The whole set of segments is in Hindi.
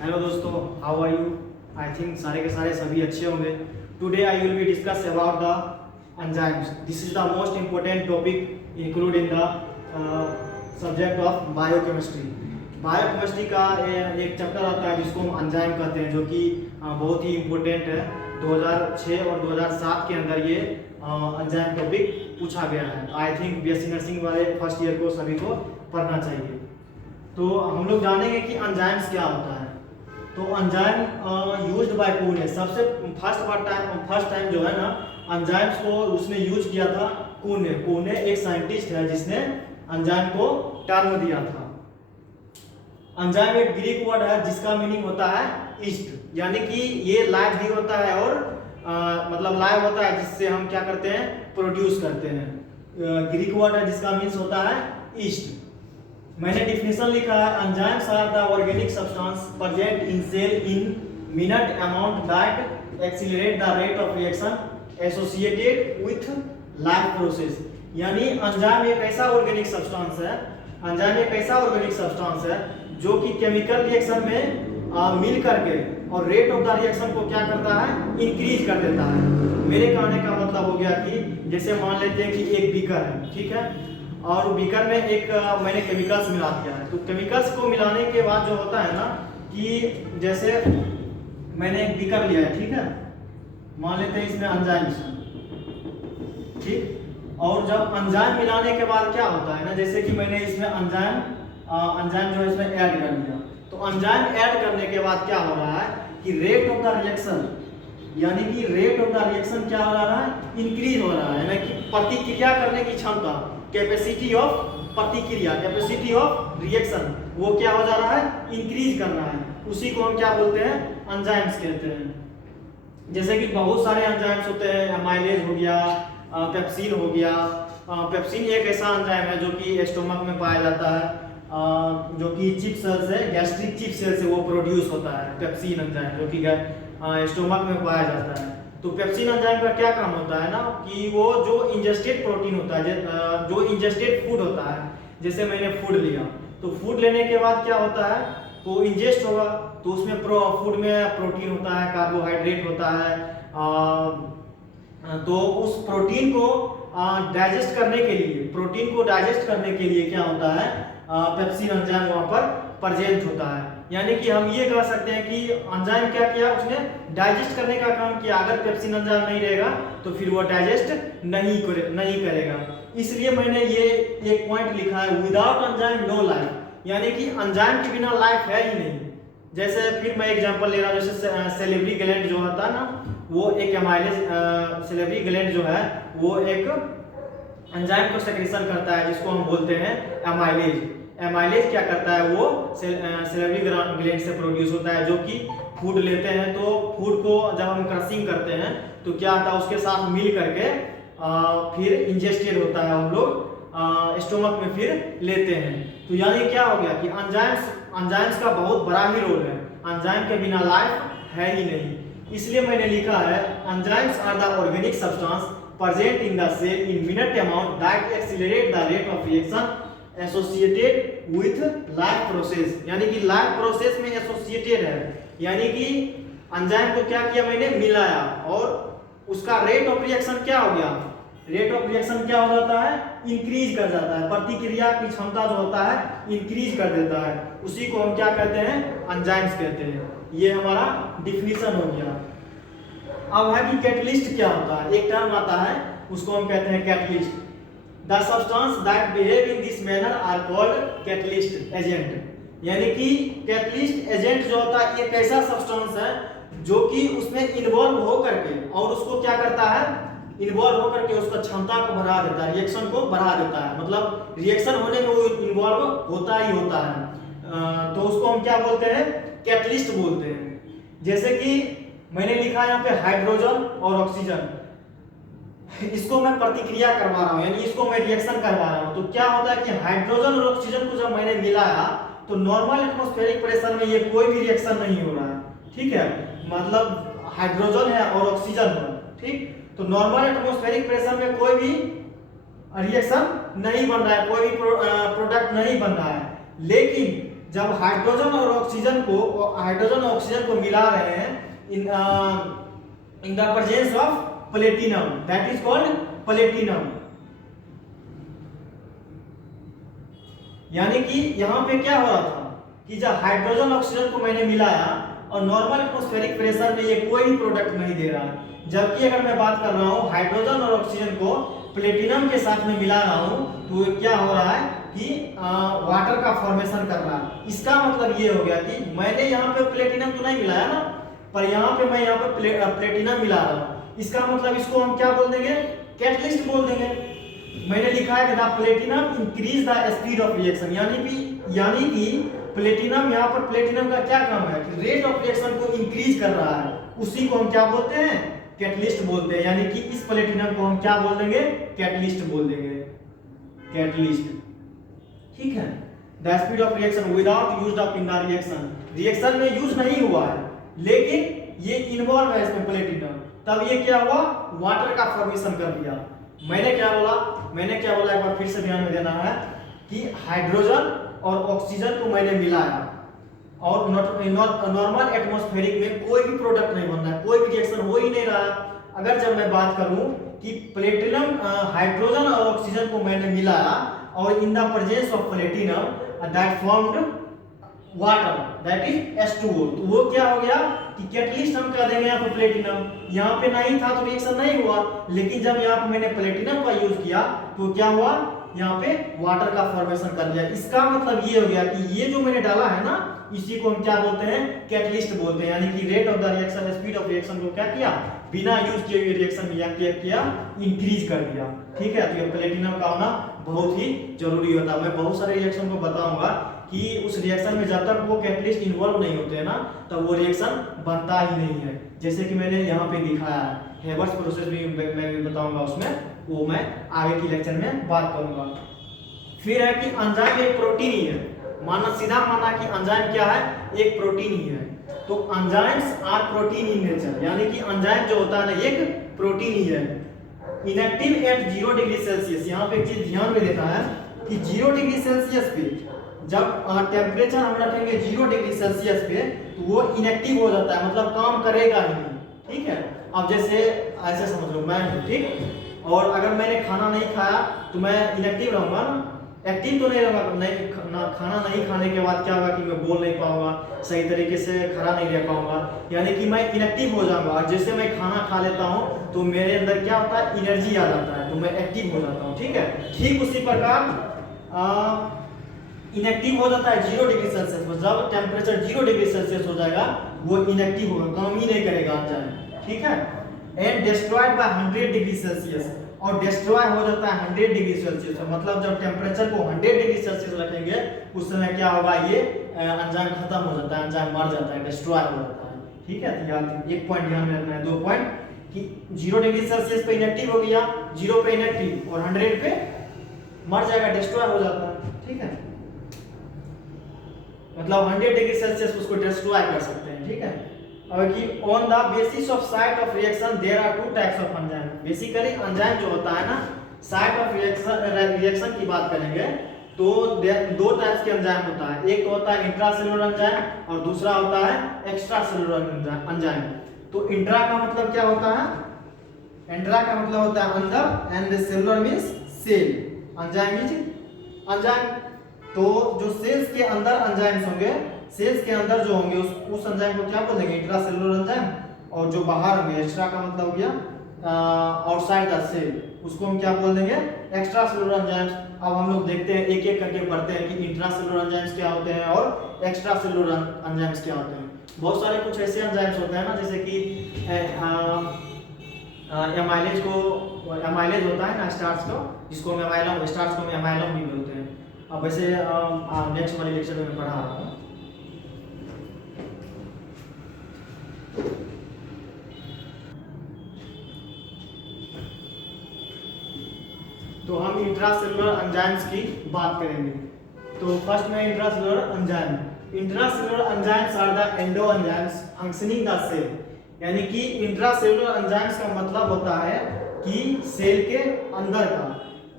हेलो दोस्तों, how are you? I think सारे के सारे सभी अच्छे होंगे। Today I will be discuss about the enzymes. This is the most important topic include in the subject of biochemistry. Biochemistry का एक चैप्टर आता है जिसको हम एंजाइम कहते हैं, जो कि बहुत ही इम्पोर्टेंट है। 2006 और 2007 के अंदर ये एंजाइम टॉपिक पूछा गया है। आई थिंक बीएससी नर्सिंग वाले फर्स्ट ईयर को सभी को पढ़ना चाहिए। तो हम लोग जानेंगे कि एंजाइम्स क्या होता है। तो एंजाइम यूज्ड बाय कून है। सबसे फर्स्ट टाइम जो है ना, एंजाइम्स को उसने यूज किया था कून ने। कून ने एक साइंटिस्ट है जिसने एंजाइम को टर्म दिया था। एंजाइम एक ग्रीक वर्ड है जिसका मीनिंग होता है ईस्ट, यानी कि ये लाइव भी होता है और मतलब लाइव होता है जिससे हम क्या करते हैं, प्रोड्यूस करते हैं। ग्रीक वर्ड है जिसका मीन्स होता है ईस्ट। मैंने डिफिनेशन लिखा है, enzymes are the organic substance present in cell in minute amount that accelerate the rate of reaction associated with life process. यानी एंजाइम एक ऐसा ऑर्गेनिक सब्सटेंस है, एंजाइम एक ऐसा ऑर्गेनिक सब्सटेंस है जो कि केमिकल रिएक्शन में मिल करके और रेट ऑफ द रिएक्शन को क्या करता है, इंक्रीज कर देता है। मेरे कहने का मतलब हो गया कि जैसे मान लेते हैं कि एक बीकर है, ठीक है, और बीकर में एक मैंने केमिकल्स मिला दिया है। तो केमिकल्स को मिलाने के बाद जो होता है ना, कि जैसे मैंने एक बीकर लिया है, ठीक है, मान लेते हैं इसमें एंजाइम, ठीक, और जब एंजाइम मिलाने के बाद क्या होता है ना, जैसे कि मैंने इसमें एंजाइम जो है इसमें ऐड कर दिया। तो एंजाइम ऐड करने के बाद क्या हो रहा है कि रेट ऑफ द रिएक्शन, यानी कि रेट ऑफ द रिएक्शन क्या हो रहा है, इंक्रीज हो रहा है। यानी कि प्रतिक्रिया करने की क्षमता, कैपेसिटी ऑफ प्रतिक्रिया, कैपेसिटी ऑफ रिएक्शन, वो क्या हो जा रहा है, इंक्रीज कर रहा है। उसी को हम क्या बोलते हैं, एंजाइम्स कहते हैं। जैसे कि बहुत सारे एंजाइम्स होते हैं, एमाइलेज हो गया, पेप्सिन हो गया। पेप्सिन एक ऐसा एंजाइम है जो कि स्टोमक में पाया जाता है, जो कि चिप सेल से, गैस्ट्रिक चिप सेल से वो प्रोड्यूस होता है पेप्सिन एंजाइम, जो कि स्टोमक में पाया जाता है। तो पेप्सिन एंजाइम का क्या काम होता है ना, कि वो जो इंजेस्टेड प्रोटीन होता है, जो इंजेस्टेड फूड होता है, जैसे मैंने फूड लिया, तो फूड लेने के बाद क्या होता है, तो इंजेस्ट होगा, तो उसमें फूड में प्रोटीन होता है, कार्बोहाइड्रेट होता है, तो उस प्रोटीन को डाइजेस्ट करने के लिए, प्रोटीन को डाइजेस्ट करने के लिए क्या होता है, पेप्सिन एंजाइम वहां पर प्रेजेंट होता है। यानी कि हम ये कह सकते हैं कि एंजाइम क्या किया, उसने डाइजेस्ट करने का काम किया। अगर पेप्सिन एंजाइम नहीं रहेगा तो फिर वो डाइजेस्ट नहीं करेगा। इसलिए मैंने ये एक पॉइंट लिखा है, विदाउट एंजाइम नो लाइफ, यानी कि एंजाइम के बिना लाइफ है ही नहीं। जैसे फिर मैं एग्जांपल ले रहा हूं, जैसे सेलेब्री ग्लैंड जो होता है ना, वो एक एमाइलेज, सेलेब्री ग्लैंड जो है वो एक एंजाइम को सेक्रेशन करता है जिसको हम बोलते हैं एमाइलेज। एमाइलेज क्या करता है, वो सेलेब्री ग्लैंड से प्रोड्यूस होता है, जो कि फूड लेते हैं तो फूड को जब हम क्रशिंग करते हैं तो क्या होता है, उसके साथ मिल करके फिर इंजेस्टेड होता है, हम लोग स्टोमक में फिर लेते हैं। तो यानी क्या हो गया कि एंजाइम्स का बहुत बड़ा ही रोल है, एंजाइम के बिना लाइफ है ही नहीं। इसलिए मैंने लिखा है, enzymes are the organic substance present in the cell in minute amount that accelerate the rate of reaction associated with life process। यानी कि लाइफ प्रोसेस में एसोसिएटेड है, यानी कि एंजाइम को क्या किया मैंने, मिलाया, और उसका रेट ऑफ रिएक्शन क्या हो गया, रेट ऑफ रिएक्शन क्या हो जाता है, इंक्रीज कर जाता है। प्रतिक्रिया की क्षमता जो होता है इंक्रीज कर देता है। उसी को हम क्या कहते हैं, एंजाइम्स कहते हैं। ये हमारा डिफिनीशन हो गया। अब है कि कैटलिस्ट क्या होता है, एक टर्म आता है उसको हम कहते हैं catalyst. The substance that behave in this manner are called catalyst agent. यानी कि कैटलिस्ट एजेंट जो होता है एक ऐसा सब्सटेंस है जो कि उसमें इन्वॉल्व हो करके और उसको क्या करता है, इन्वॉल्व हो करके उसका क्षमता को बढ़ा देता है, रिएक्शन को बढ़ा देता है। मतलब रिएक्शन होने में वो इन्वॉल्व होता ही होता है। तो उसको हम क्या बोलते हैं, कैटलिस्ट बोलते हैं। जैसे कि मैंने लिखा यहाँ पे हाइड्रोजन और ऑक्सीजन, इसको मैं प्रतिक्रिया करवा रहा हूँ, यानी इसको मैं रिएक्शन करवा रहा हूँ। तो क्या होता है कि हाइड्रोजन और ऑक्सीजन को जब मैंने मिलाया तो नॉर्मल एटमॉस्फेरिक प्रेशर में ये कोई भी रिएक्शन नहीं हो रहा है, ठीक है, मतलब हाइड्रोजन है और ऑक्सीजन है, ठीक। तो नॉर्मल एटमॉस्फेरिक प्रेशर में कोई भी रिएक्शन नहीं बन रहा है, कोई भी प्रोडक्ट नहीं बन रहा है। लेकिन जब हाइड्रोजन और ऑक्सीजन को मिला रहे हैं in the presence of platinum, that is called platinum. यानी कि यहाँ पे क्या हो रहा था कि जब हाइड्रोजन ऑक्सीजन को मैंने मिलाया और नॉर्मल एटमॉस्फेरिक प्रेशर में ये कोई भी प्रोडक्ट नहीं दे रहा है, जबकि अगर मैं बात कर रहा हूँ हाइड्रोजन और ऑक्सीजन को प्लेटिनम के साथ में मिला रहा हूँ तो क्या हो रहा है कि वाटर का फॉर्मेशन कर रहा है। इसका मतलब ये हो गया कि मैंने यहाँ पे प्लेटिनम तो नहीं मिलाया ना, पर यहाँ पे मैं यहाँ पे प्लेटिनम मिला रहा हूँ। इसका मतलब इसको हम क्या बोल देंगे, कैटलिस्ट बोल देंगे। मैंने लिखा है कि the platinum increase the speed of reaction, यानी कि प्लेटिनम, यहाँ पर प्लेटिनम का क्या काम है कि रेट ऑफ रिएक्शन को इंक्रीज कर रहा है, उसी को हम क्या बोलते हैं, कैटलिस्ट बोलते हैं। यानी कि इस प्लेटिनम को हम क्या बोल देंगे, कैटलिस्ट बोल देंगे, कैटलिस्ट। ठीक है, the speed of reaction without used up in the reaction में यूज नहीं हुआ है, लेकिन ये इन्वॉल्व है इसमें प्लेटिनम, तब ये क्या हुआ, वाटर का फॉर्मेशन कर दिया। मैंने क्या बोला एक बार फिर से ध्यान में देना है कि हाइड्रोजन और ऑक्सीजन को मैंने मिलाया और नॉर्मल एटमॉस्फेरिक में कोई भी प्रोडक्ट नहीं बन रहा है, कोई भी रिएक्शन हो ही नहीं रहा है। अगर जब मैं बात करूं कि प्लेटिनम, हाइड्रोजन और ऑक्सीजन को मैंने मिलाया और in the presence of platinum that formed water, that is H2O, तो वो क्या हो गया कि कैटलिस्ट हम कर देंगे यहाँ पे प्लेटिनम। यहाँ पे नहीं था तो रिएक्शन नहीं हुआ, लेकिन जब यहाँ पे मैंने प्लेटिनम का यूज किया तो क्या हुआ, यहाँ पे वाटर का फॉर्मेशन कर दिया। इसका मतलब ये हो गया कि ये जो मैंने डाला है ना, इसी को हम क्या बोलते हैं, कैटलिस्ट बोलते हैं। यानी कि rate of the reaction, speed of reaction को क्या किया, बिना यूज किए हुए रिएक्शन में क्या किया, इंक्रीज कर दिया। ठीक है, तो ये प्लेटिनम का होना बहुत ही जरूरी होता है। मैं बहुत सारे रिएक्शन को बताऊंगा कि उस रिएक्शन में जब तक वो कैटलिस्ट इन्वॉल्व नहीं होते हैं ना, तब वो रिएक्शन बनता ही नहीं है। जैसे कि मैंने यहाँ पे दिखाया है, हेबर्स प्रोसेस भी मैं भी बताऊंगा, उसमें वो मैं आगे की लेक्चर में बात करूंगा। फिर है कि एंजाइम एक प्रोटीन ही है, सीधा माना कि एंजाइम क्या है, एक प्रोटीन ही है। तो enzymes are protein in nature, यानी कि एंजाइम जो होता है ना, एक प्रोटीन ही है। इनएक्टिव एट 0 डिग्री सेल्सियस, यहाँ पे एक चीज ध्यान में देता है कि 0 डिग्री सेल्सियस पे जब टेम्परेचर हम रखेंगे 0 डिग्री सेल्सियस पे, तो वो इनएक्टिव हो जाता है, मतलब काम करेगा ही नहीं। ठीक है, अब जैसे ऐसे समझ लो मैं हूं, ठीक, और अगर मैंने खाना नहीं खाया तो मैं इनएक्टिव रहूंगा ना, एक्टिव तो नहीं रहूंगा। नहीं खाना नहीं खाने के बाद क्या होगा कि मैं बोल नहीं पाऊंगा, सही तरीके से खड़ा नहीं रह पाऊंगा, यानी कि मैं इनएक्टिव हो जाऊंगा। और जैसे मैं खाना खा लेता हूं तो मेरे अंदर क्या होता है, एनर्जी आ जाता है, तो मैं एक्टिव हो जाता हूं। ठीक है, ठीक उसी प्रकार इनएक्टिव हो जाता है 0 डिग्री सेल्सियस पर। जब टेम्परेचर 0 डिग्री सेल्सियस हो जाएगा वो इनएक्टिव होगा, काम ही नहीं करेगा एंजाइम। ठीक है, and destroyed by 100 degree Celsius, और डिस्ट्रॉय हो जाता है 100 डिग्री सेल्सियस पर। मतलब जब टेम्परेचर को 100 डिग्री सेल्सियस रखेंगे उस समय क्या होगा, ये एंजाइम खत्म हो जाता है, एंजाइम मर जाता है, डिस्ट्रॉय हो जाता है। ठीक है, तो याद एक पॉइंट ध्यान में रखना है, 2 पॉइंट कि 0 डिग्री सेल्सियस पे इनएक्टिव हो गया, 0 पे इनएक्टिव, और 100 पे मर जाएगा, डिस्ट्रॉय हो जाता है। ठीक है, मतलब 100 डिग्री सेल्सियस उसको डिस्ट्रॉय कर सकते हैं। ठीक है, अब कि on the basis of site of reaction there are 2 types of enzyme. Basically enzyme जो होता है ना, साइट ऑफ रिएक्शन की बात करेंगे तो 2 टाइप्स के एंजाइम होता है। एक तो होता है इंट्रासेलुलर एंजाइम और दूसरा होता है एक्स्ट्रासेलुलर एंजाइम। तो इंट्रा का मतलब क्या होता है, इंट्रा का मतलब होता है अंदर, and cellular means cell, enzyme is enzyme. तो जो सेल्स के अंदर एंजाइम्स होंगे, सेल्स के अंदर जो होंगे उस एंजाइम को क्या बोल देंगे, इंट्रासेलुलर एंजाइम, और जो बाहर होंगे, एक्स्ट्रा का मतलब हो गया आउटसाइड द सेल, उसको हम क्या बोल देंगे, एक्स्ट्रा सेलुलर एंजाइम्स। अब हम लोग देखते हैं, एक एक करके पढ़ते हैं कि इंट्रासेलुलर एंजाइम्स क्या होते हैं और एक्स्ट्रा सेलुलर एंजाइम्स क्या होते हैं। बहुत सारे कुछ ऐसे एंजाइम्स होते हैं ना, जैसे कि एमाइलेज होता है ना, स्टार्च का, जिसको हम एमाइलम, स्टार्च को हम एमाइलम भी बोलते हैं। अब वैसे नेक्स्ट वाले लेक्चर में मैं पढ़ा रहा हूँ। तो हम इंट्रासेलुलर एंजाइम्स की बात करेंगे। तो फर्स्ट में intracellular enzyme. Intracellular enzymes are the endo enzymes functioning the cell, यानी कि इंट्रासेलुलर एंजाइम्स का मतलब होता है कि सेल के अंदर का,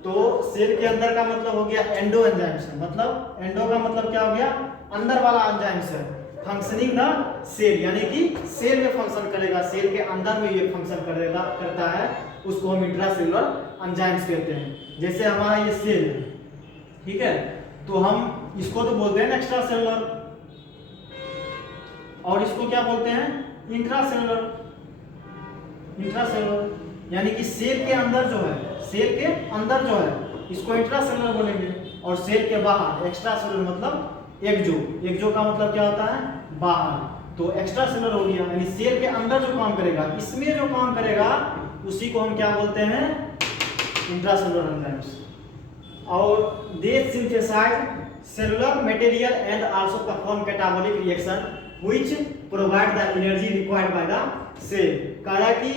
तो सेल के अंदर का मतलब हो गया एंडो एंजाइम्स, मतलब एंडो का मतलब क्या हो गया, अंदर वाला एंजाइम्स है। फंक्शनिंग द सेल यानी कि सेल में फंक्शन करेगा, सेल के अंदर में ये फंक्शन करेगा करता है, उसको हम इंट्रासेलुलर एंजाइम्स कहते हैं। जैसे हमारा ये सेल है, ठीक है, तो हम इसको तो बोलते हैं एक्स्ट्रा सेलुलर, और इसको क्या बोलते हैं, इंट्रासेलुलर। इंट्रासेलुलर यानी कि सेल के अंदर जो है, सेल के अंदर जो है इसको इंट्रासेलुलर बोलेंगे, और सेल के बाहर एक्स्ट्रा सेलुलर मतलब एक्सो। एक्सो का मतलब क्या होता है, बाहर। तो एक्स्ट्रा सेलुलर हो गया यानी सेल के अंदर जो काम करेगा, इसमें जो काम करेगा उसी को हम क्या बोलते हैं, इंट्रासेलुलर एंजाइम्स। और they synthesize cellular material and also perform catabolic reaction which provide the energy required by the cell. कहा है कि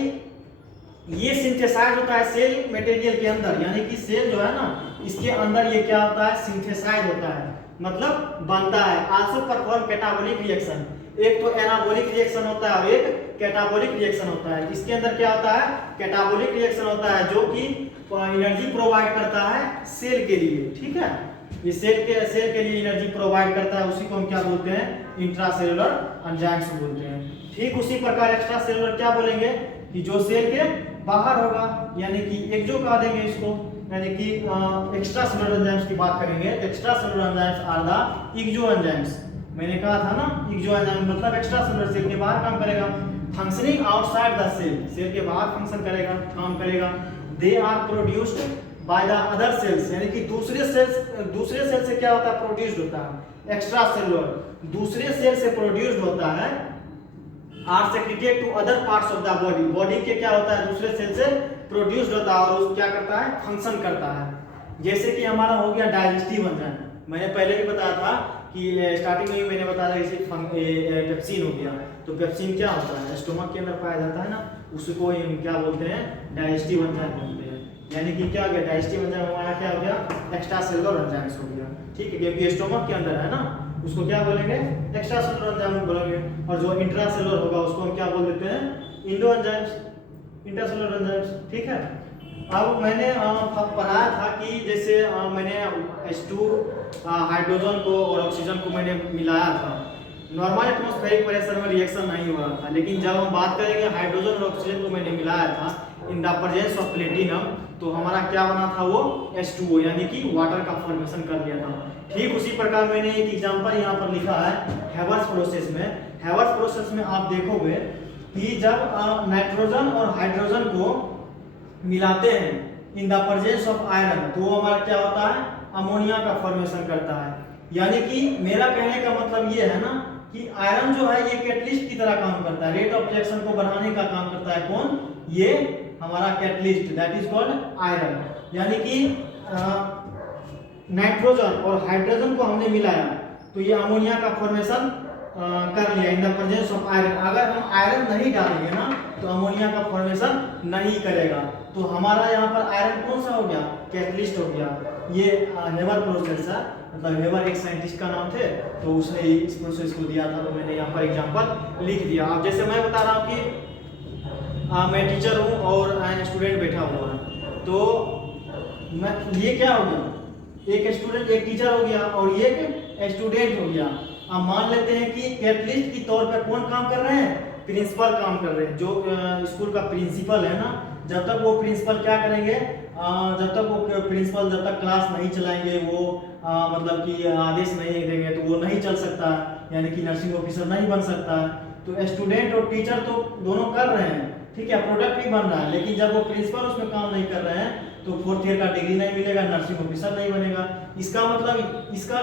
ये सिंथेसाइज होता है सेल मटेरियल के अंदर, यानी कि सेल जो है ना इसके अंदर ये क्या होता है, सिंथेसाइज होता है, मतलब बनता है। आल्सो परफॉर्म कैटाबॉलिक रिएक्शन, एक तो एनाबॉलिक रिएक्शन होता है और एक कैटाबॉलिक रिएक्शन होता है। इसके अंदर क्या होता है, कैटाबॉलिक रिएक्शन होता है जो कि एनर्जी प्रोवाइड करता है सेल के लिए, ठीक है। ये सेल के लिए एनर्जी प्रोवाइड करता है, उसी को हम क्या बोलते हैं, इंट्रासेलुलर एंजाइम्स बोलते हैं। ठीक उसी प्रकार एक्स्ट्रा सेलुलर क्या बोलेंगे, कि जो सेल के बाहर होगा, यानी कि एक्सो कह देंगे इसको, यानी कि एक्स्ट्रा सेलुलर एंजाइम्स की बात करेंगे। Extra cellular enzymes are the exo enzymes. मैंने कहा था ना, एक्सो एंजाइम मतलब एक्स्ट्रा सेलुलर, सेल के बाहर काम करेगा। Functioning outside the cell, cell के बाहर फंक्शन करेगा, काम करेगा। They are produced by the other cells, यानी कि दूसरे सेल से क्या होता है, प्रोड्यूस्ड होता है। एक्स्ट्रा सेलुलर दूसरे सेल से प्रोड्यूस्ड होता है। Are secreted to other parts of the body, body के क्या होता है, दूसरे सेल से प्रोड्यूस्ड होता है और क्या करता है, फंक्शन करता है। जैसे कि हमारा हो गया डाइजेस्टिव एंजाइम, मैंने पहले भी बताया था कि स्टार्टिंग में मैंने बताया जैसे पेप्सिन हो गया, तो पेप्सिन क्या होता है, स्टोमक के अंदर पाया जाता है ना, उसको हम क्या बोलते हैं, डाइजेस्टिव एंजाइम बोलते हैं। यानी कि क्या हो गया, डाइजेस्टिव एंजाइम हमारा क्या हो गया, एक्स्ट्रा सेलुलर एंजाइम्स हो गया, ठीक है, क्योंकि स्टोमक के अंदर है ना, उसको क्या बोलेंगे, एक्स्ट्रा सेलुलर एंजाइम बोलेंगे। और जो इंट्रा सेलुलर होगा उसको हम क्या बोल देते हैं, इंडो एंजाइम्स, इंट्रासेलुलर एंजाइम्स, ठीक है। अब मैंने पढ़ाया था कि जैसे मैंने H2 हाइड्रोजन को और ऑक्सीजन को मैंने मिलाया था, नॉर्मल एटमॉस्फेरिक प्रेशर में रिएक्शन नहीं हो रहा था, लेकिन जब हम बात करेंगे हाइड्रोजन और ऑक्सीजन को मैंने मिलाया था in the presence of platinum, तो हमारा क्या बना था, वो H2O यानी कि वाटर का फॉर्मेशन कर दिया था। ठीक उसी प्रकार मैंने एक एग्जांपल यहाँ पर लिखा है हैवर्स प्रोसेस में। हैवर्स प्रोसेस में आप देखोगे कि जब नाइट्रोजन और हाइड्रोजन को मिलाते हैं in the presence of iron, तो वो हमारा क्या होता है, अमोनिया का फॉर्मेशन करता है। यानी कि मेरा कहने का मतलब ये है ना कि आयरन जो है ये कैटलिस्ट की तरह काम करता है, रेट ऑफ रिएक्शन को बढ़ाने का काम करता है। कौन, ये हमारा catalyst, that is called iron. यानी कि नाइट्रोजन और हाइड्रोजन को हमने मिलाया तो ये अमोनिया का फॉर्मेशन कर लिया in the presence of iron. अगर हम आयरन नहीं डालेंगे ना तो अमोनिया का फॉर्मेशन नहीं करेगा। तो हमारा यहाँ पर आयरन कौन सा हो गया, कैटलिस्ट हो गया। ये हेवर प्रोसेस है, मतलब हेवर एक साइंटिस्ट का नाम थे, तो उसने इस प्रोसेस को दिया था, तो मैंने यहाँ पर एग्जांपल लिख दिया। अब जैसे मैं बता रहा हूँ कि मैं टीचर हूँ और स्टूडेंट बैठा हुआ है, तो मैं ये क्या हो गया, एक स्टूडेंट, एक टीचर हो गया और ये एक स्टूडेंट हो गया। अब मान लेते हैं कि कैटलिस्ट की तौर पर कौन काम कर रहे हैं, प्रिंसिपल काम कर रहे हैं। जो स्कूल का प्रिंसिपल है ना, जब तक वो प्रिंसिपल क्या करेंगे, जब तक वो प्रिंसिपल जब तक क्लास नहीं चलाएंगे, वो मतलब कि आदेश नहीं देंगे, तो वो नहीं चल सकता, यानी कि नर्सिंग ऑफिसर नहीं बन सकता। तो स्टूडेंट और टीचर तो दोनों कर रहे हैं, ठीक है, प्रोडक्ट भी बन रहा है, लेकिन जब वो प्रिंसिपल उसमें काम नहीं कर रहे हैं तो 4th ईयर का डिग्री नहीं मिलेगा, नर्सिंग ऑफिसर नहीं बनेगा। इसका मतलब इसका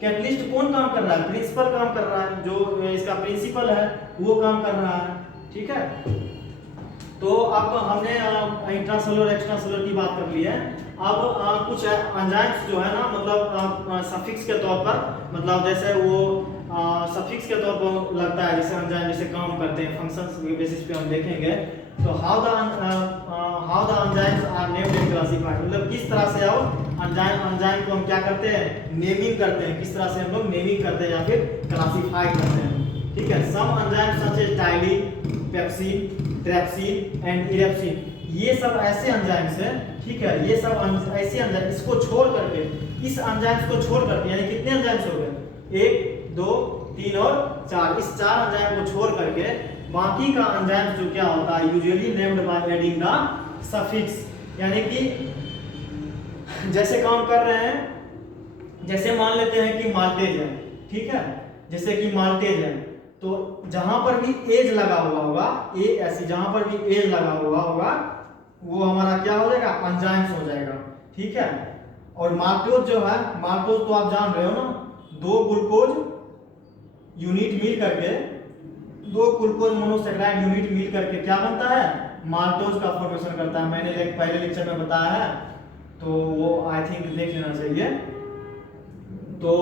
कैटलिस्ट कौन काम कर रहा है, प्रिंसिपल काम कर रहा है, जो इसका प्रिंसिपल है वो काम कर रहा है, ठीक है। तो अब हमने इंट्रासेलुलर एक्स्ट्रासेलुलर की बात कर ली है। अब कुछ एंजाइम्स जो है ना, मतलब सफिक्स के तौर पर, मतलब जैसे वो सफिक्स के तौर पर लगता है, जैसे एंजाइम जैसे काम करते हैं, फंक्शंस के बेसिस पे हम देखेंगे। तो how the enzymes are named and classified, मतलब किस तरह से एंजाइम को हम क्या करते हैं, नेमिंग करते हैं, किस तरह से हम लोग नेमिंग करते हैं या फिर क्लासिफाई करते हैं, ठीक है। Some enzymes such as ptyalin, pepsin, trypsin and erepsin, ये सब ऐसे एंजाइम्स हैं, ठीक है, ये सब ऐसे एंजाइम, इसको छोड़ करके, इस एंजाइम्स को छोड़ करके, यानी कितने एंजाइम्स हो गए, 1 2 3 और 4, इस 4 एंजाइम को छोड़ करके बाकी का एंजाइम जो क्या होता है, usually named by adding the suffix, यानी कि जैसे काम कर रहे हैं, जैसे मान लेते हैं कि माल्टेज है, ठीक है, जैसे कि माल्टेज है, तो जहां पर भी एज लगा हुआ होगा, ए ऐसी जहां पर भी एज लगा हुआ होगा वो हमारा क्या हो जाएगा, एंजाइम्स हो जाएगा, ठीक है। और माल्टोज जो है, माल्टोज तो आप जान रहे हो ना, 2 ग्लूकोज यूनिट मिल करके, 2 ग्लूकोज मोनोसैकेराइड यूनिट मिल करके क्या बनता है, माल्टोज का फॉर्मेशन करता है। मैंने पहले लेक्चर में बताया है, तो वो आई थिंक देख लेना चाहिए। तो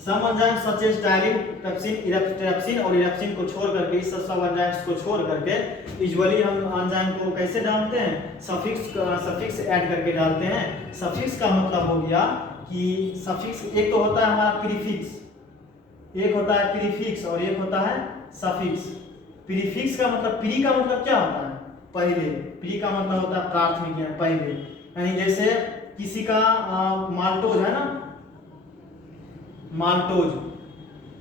some enzyme such as ptyalin, pepsin, erepsin और इरेप्सिन को छोड़ करके, इस सब एंजाइम्स को छोड़ करके यूजुअली हम एंजाइम को कैसे डालते हैं, सफिक्स ऐड करके डालते हैं। सफिक्स का मतलब हो गया कि सफिक्स एक तो होता है हमारा प्रीफिक्स, एक होता है प्रीफिक्स और एक होता है सफिक्स। प्रीफिक्स का मतलब, प्री का मतलब क्या होता है, पहले, प्री का मतलब होता है प्राथमिक है, पहले, यानी जैसे किसी का माल्टोज है ना, माल्टोज,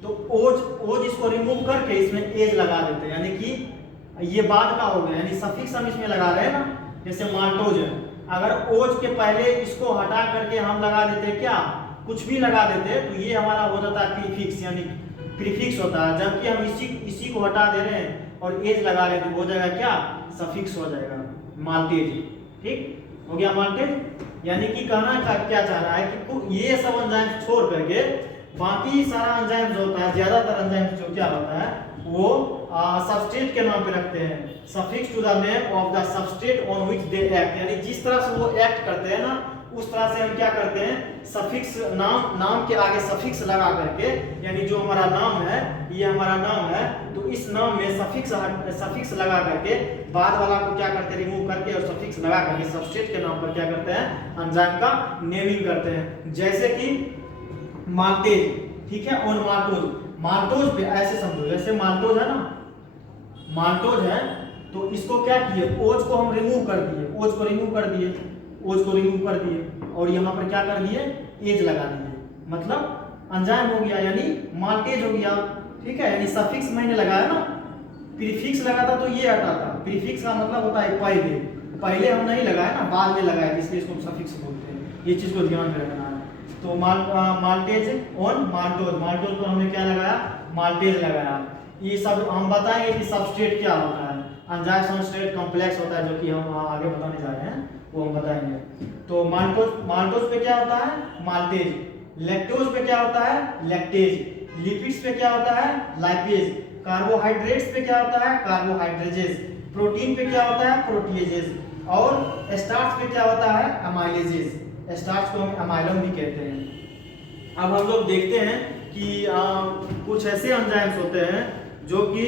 तो ओज इसको रिमूव करके इसमें एज लगा देते हैं, यानी कि ये बाद का हो गया, यानी सफिक्स हम इसमें लगा रहे हैं ना, जैसे माल्टोज है, अगर ओज के पहले इसको हटा करके हम लगा देते क्या, कुछ भी लगा देते, तो ये हमारा हो जाता है प्रीफिक्स, यानी प्रीफिक्स होता है। जबकि हम इसी को हटा दे रहे हैं और एज लगा रहे हैं, तो हो जाएगा क्या, सफिक्स हो जाएगा, माल्टेज, ठीक हो गया माल्टेज। यानी कि कहना क्या चाह रहा है कि ये सब एंजाइम छोड़ करके बाकी सारा एंजाइम जो होता है, ज्यादातर एंजाइम जो क्या होता है, वो सबस्ट्रेट के नाम पे रखते हैं, suffix to the name of the substrate on which they act, यानी जिस तरह से वो एक्ट करते हैं ना, उस तरह से हम क्या करते हैं, सफिक्स, नाम के आगे सफिक्स लगा करके, यानी जो हमारा नाम है, ये हमारा नाम है, तो इस नाम में सफिक्स लगा करके बाद वाला को क्या करते हैं, रिमूव करके और सफिक्स लगा करके सबस्ट्रेट के नाम पर क्या करते हैं, एंजाइम का नेमिंग करते हैं। जैसे कि माल्टेज, ठीक है, और माल्टोज पे ऐसे समझो, जैसे माल्टोज है ना, माल्टोज है, तो इसको क्या किए, ओज को हम रिमूव कर दिए, ओज को रिमूव कर दिए और यहाँ पर क्या कर दिए, एज लगा दिए, मतलब एंजाइम हो गया, यानी माल्टेज हो गया, ठीक है। यानी सफिक्स मैंने लगाया ना, प्रीफिक्स लगा था तो ये हटा था, प्रीफिक्स का मतलब होता है पहले हम नहीं लगाया ना, बाद में लगाया, इसलिए इसको सफिक्स बोलते हैं, ये चीज को ध्यान में रखना है। तो माल्टेज ऑन माल्टोज पर हमने क्या लगाया, माल्टेज लगाया। ये सब हम बताएंगे कि सबस्ट्रेट क्या होता है, एंजाइम सबस्ट्रेट कॉम्प्लेक्स होता है, जो कि हम आगे बताने जा रहे हैं, वो हम बताएंगे। तो माल्टोज पे क्या होता है, माल्टेज, लैक्टोज पे क्या होता है, लैक्टेज, लिपिड्स पे क्या होता है, लाइपेज, कार्बोहाइड्रेट्स पे क्या होता है, कार्बोहाइड्रेजेस, प्रोटीन पे क्या होता है, प्रोटीएजेस, और स्टार्च पे क्या होता है, अमाइलेजेस, स्टार्च को हम अमाइलम भी कहते हैं। अब हम लोग देखते हैं कि कुछ ऐसे एंजाइम्स होते हैं जो कि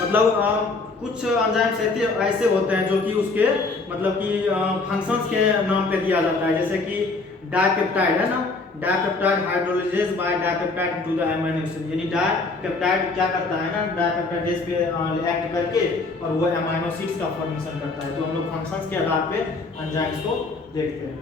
मतलब कुछ एंजाइम्स ऐसे होते हैं जो कि उसके मतलब कि फंक्शंस के नाम पे दिया जाता है, जैसे कि डाइपेप्टाइड है ना, dipeptide hydrolyses by dipeptide to the amino acid, यानी डाइपेप्टाइड क्या करता है ना, डाइपेप्टाइडेज पे एक्ट करके और वो अमीनो एसिड्स का फॉर्मेशन करता है। तो हम लोग फंक्शंस के आधार पे एंजाइम्स को देखते हैं।